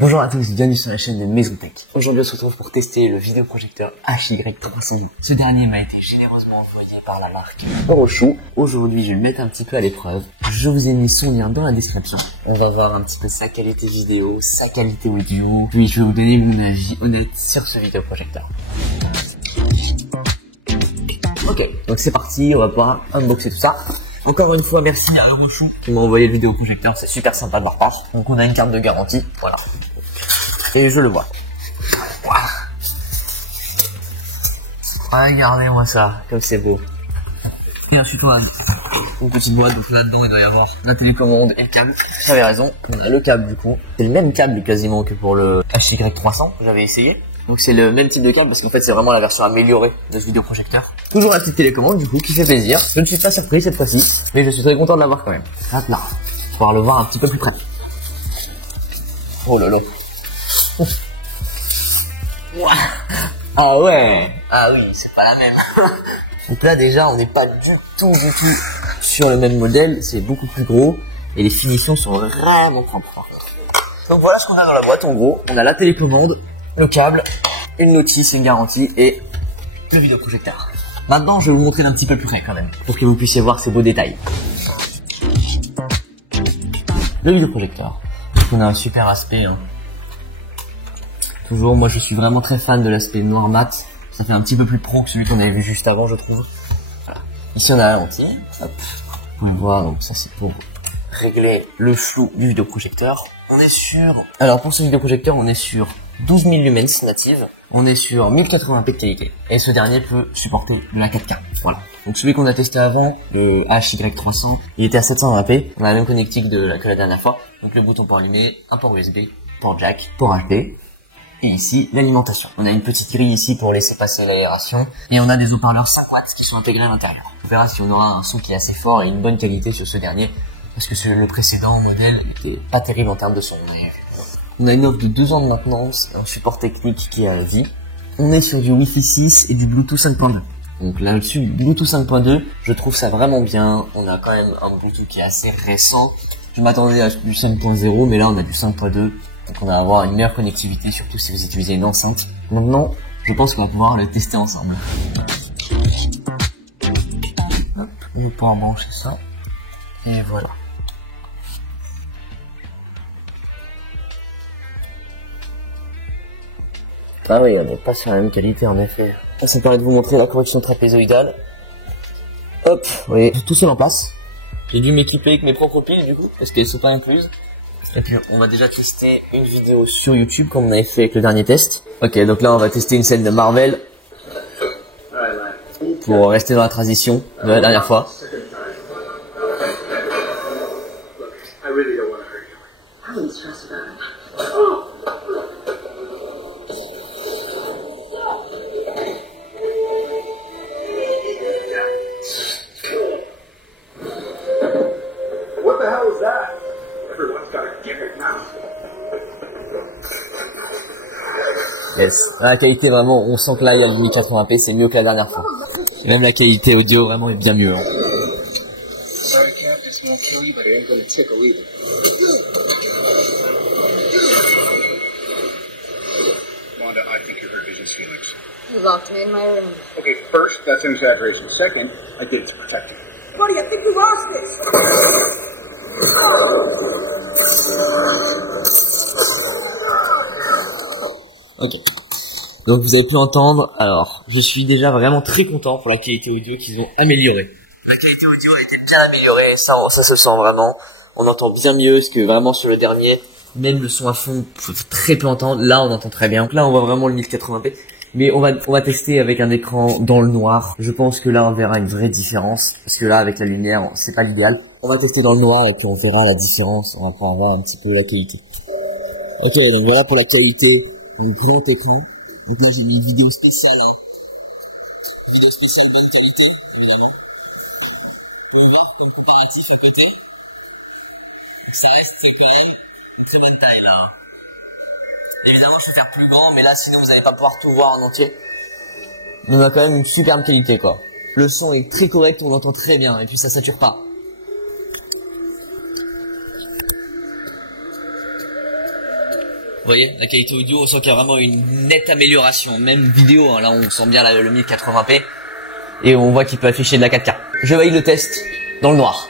Bonjour à tous, bienvenue sur la chaîne de Maison Tech. Aujourd'hui on se retrouve pour tester le vidéoprojecteur HY300. Ce dernier m'a été généreusement envoyé par la marque Orochou. Aujourd'hui je vais le mettre un petit peu à l'épreuve. Je vous ai mis son lien dans la description. On va voir un petit peu sa qualité vidéo, sa qualité audio. Puis je vais vous donner mon avis honnête sur ce vidéoprojecteur. Ok, donc c'est parti, on va pouvoir unboxer tout ça. Encore une fois, merci à Orochou qui m'a envoyé le vidéoprojecteur, c'est super sympa de leur part. Donc on a une carte de garantie, voilà. Et je le vois. Regardez-moi ça, comme c'est beau. Et ensuite on a une petite boîte, donc là-dedans il doit y avoir la télécommande et le câble. J'avais raison, on a le câble du coup. C'est le même câble quasiment que pour le HY300 que j'avais essayé. Donc c'est le même type de câble parce qu'en fait c'est vraiment la version améliorée de ce vidéoprojecteur. Toujours la petite télécommande du coup qui fait plaisir. Je ne suis pas surpris cette fois-ci, mais je suis très content de l'avoir quand même. Hop là, pour pouvoir le voir un petit peu plus près. Oh là là. Ah ouais, ah oui, c'est pas la même. Donc là déjà on n'est pas du tout sur le même modèle, c'est beaucoup plus gros et les finitions sont vraiment propres. Donc voilà ce qu'on a dans la boîte en gros, on a la télécommande, le câble, une notice, une garantie et le vidéoprojecteur. Maintenant je vais vous montrer d'un petit peu plus près quand même, pour que vous puissiez voir ces beaux détails. Le vidéoprojecteur, on a un super aspect. Toujours, moi je suis vraiment très fan de l'aspect noir mat. Ça fait un petit peu plus pro que celui qu'on avait vu juste avant, je trouve. Voilà. Ici on a la lentille. Hop. Vous pouvez voir, donc ça c'est pour régler le flou du vidéoprojecteur. On est sur, alors pour ce vidéoprojecteur, on est sur 12 000 lumens native. On est sur 1080p de qualité. Et ce dernier peut supporter de la 4K. Voilà. Donc celui qu'on a testé avant, le HY300, il était à 720p. On a la même connectique que la dernière fois. Donc le bouton pour allumer, un port USB, port jack, port HP. Et ici, l'alimentation. On a une petite grille ici pour laisser passer l'aération. Et on a des haut-parleurs 5 watts qui sont intégrés à l'intérieur. On verra si on aura un son qui est assez fort et une bonne qualité sur ce dernier. Parce que le précédent modèle n'était pas terrible en termes de son. On a une offre de 2 ans de maintenance, un support technique qui est à vie. On est sur du Wi-Fi 6 et du Bluetooth 5.2. Donc là-dessus, Bluetooth 5.2, je trouve ça vraiment bien. On a quand même un Bluetooth qui est assez récent. Je m'attendais à du 5.0, mais là on a du 5.2. Donc on va avoir une meilleure connectivité, surtout si vous utilisez une enceinte. Maintenant, je pense qu'on va pouvoir le tester ensemble. Hop, on va pouvoir brancher ça. Et voilà. Ah oui, elle n'est pas sur la même qualité en effet. Là, ça me permet de vous montrer la correction trapézoïdale. Hop, vous voyez, tout seul en place. J'ai dû m'équiper avec mes propres piles du coup, parce qu'elles ne sont pas incluses. Et puis on va déjà tester une vidéo sur YouTube comme on avait fait avec le dernier test. Ok, donc là on va tester une scène de Marvel pour rester dans la transition de la dernière fois. What the hell is that? Everyone's got a gimmick now. Yes, la qualité vraiment, on sent que là il y a le 1080p, c'est mieux que la dernière fois. Et même la qualité audio vraiment est bien mieux. Sorry, Cat, it's gonna kill you, but it ain't gonna tickle either. Wanda, I think you hurt Vision's feelings. You locked me in my room. Okay, first, that's an exaggeration. Second, I did it to protect you. Buddy, I think we lost this. Ok. Donc vous avez pu entendre, alors je suis déjà vraiment très content pour la qualité audio qu'ils ont améliorée. La qualité audio a été bien améliorée, ça se sent vraiment. On entend bien mieux, parce que vraiment sur le dernier, même le son à fond, faut très peu entendre. Là on entend très bien. Donc là on voit vraiment le 1080p. Mais on va tester avec un écran dans le noir. Je pense que là on verra une vraie différence. Parce que là avec la lumière, c'est pas l'idéal. On va tester dans le noir et puis on verra la différence. On va voir un petit peu la qualité. Ok, donc voilà pour la qualité. Donc grand écran. Donc là j'ai mis une vidéo spéciale. Vidéo spéciale bonne qualité, évidemment. Vous pouvez voir comme comparatif à côté. Donc ça reste quand même une très bonne taille là. Évidemment je vais faire plus grand, mais là sinon vous n'allez pas pouvoir tout voir en entier. Mais on a quand même une superbe qualité quoi. Le son est très correct, on l'entend très bien et puis ça sature pas. Vous voyez, la qualité audio, on sent qu'il y a vraiment une nette amélioration. Même vidéo, hein, là on sent bien le 1080p. Et on voit qu'il peut afficher de la 4K. Je valide le test dans le noir.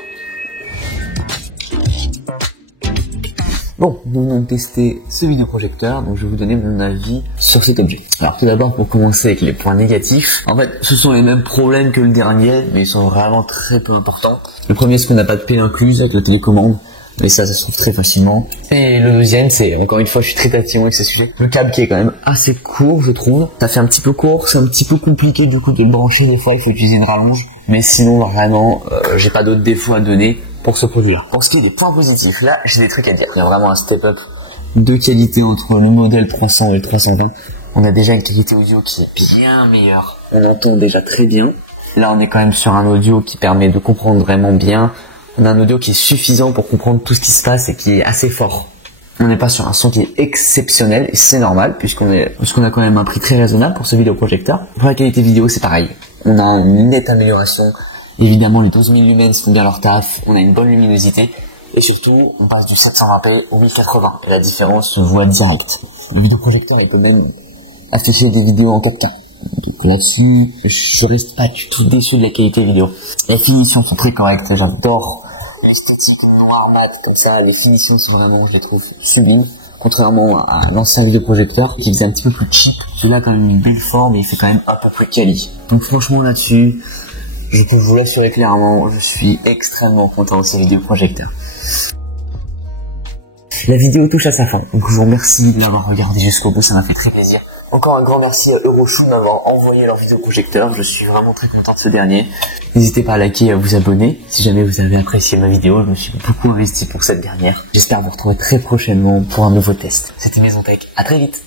Bon, nous venons de tester ce vidéoprojecteur, donc je vais vous donner mon avis sur cet objet. Alors tout d'abord, pour commencer avec les points négatifs, en fait ce sont les mêmes problèmes que le dernier, mais ils sont vraiment très peu importants. Le premier, c'est qu'on n'a pas de pile incluse avec la télécommande, mais ça se trouve très facilement. Et le deuxième, c'est, encore une fois, je suis très tatillon avec ce sujet, le câble qui est quand même assez court, je trouve. Ça fait un petit peu court, c'est un petit peu compliqué du coup de le brancher, des fois il faut utiliser une rallonge, mais sinon vraiment, j'ai pas d'autres défauts à donner pour ce produit-là. Pour ce qui est des points positifs, là, j'ai des trucs à dire. Il y a vraiment un step-up de qualité entre le modèle 300 et le 320. On a déjà une qualité audio qui est bien meilleure. On entend déjà très bien. Là, on est quand même sur un audio qui permet de comprendre vraiment bien. On a un audio qui est suffisant pour comprendre tout ce qui se passe et qui est assez fort. On n'est pas sur un son qui est exceptionnel et c'est normal puisqu'on a quand même un prix très raisonnable pour ce vidéoprojecteur. Pour la qualité vidéo, c'est pareil. On a une nette amélioration. Évidemment, les 12 000 lumens font bien leur taf, on a une bonne luminosité, et surtout, on passe du 720p au 1080. Et la différence se voit direct. Le vidéoprojecteur, il peut même afficher des vidéos en 4K. Donc là-dessus, je reste pas du tout déçu de la qualité vidéo. Les finitions sont très correctes, j'adore l'esthétique noir mat comme ça, les finitions sont vraiment, je les trouve sublimes. Contrairement à l'ancien vidéoprojecteur qui faisait un petit peu plus cheap. Celui-là a quand même une belle forme et il fait quand même un peu plus quali. Donc franchement là-dessus, je peux vous l'assurer clairement, je suis extrêmement content de ces vidéoprojecteurs. La vidéo touche à sa fin, donc je vous remercie de l'avoir regardé jusqu'au bout, ça m'a fait très plaisir. Encore un grand merci à Euroshoot de m'avoir envoyé leur vidéoprojecteur, je suis vraiment très content de ce dernier. N'hésitez pas à liker et à vous abonner, si jamais vous avez apprécié ma vidéo, je me suis beaucoup investi pour cette dernière. J'espère vous retrouver très prochainement pour un nouveau test. C'était Maison Tech, à très vite.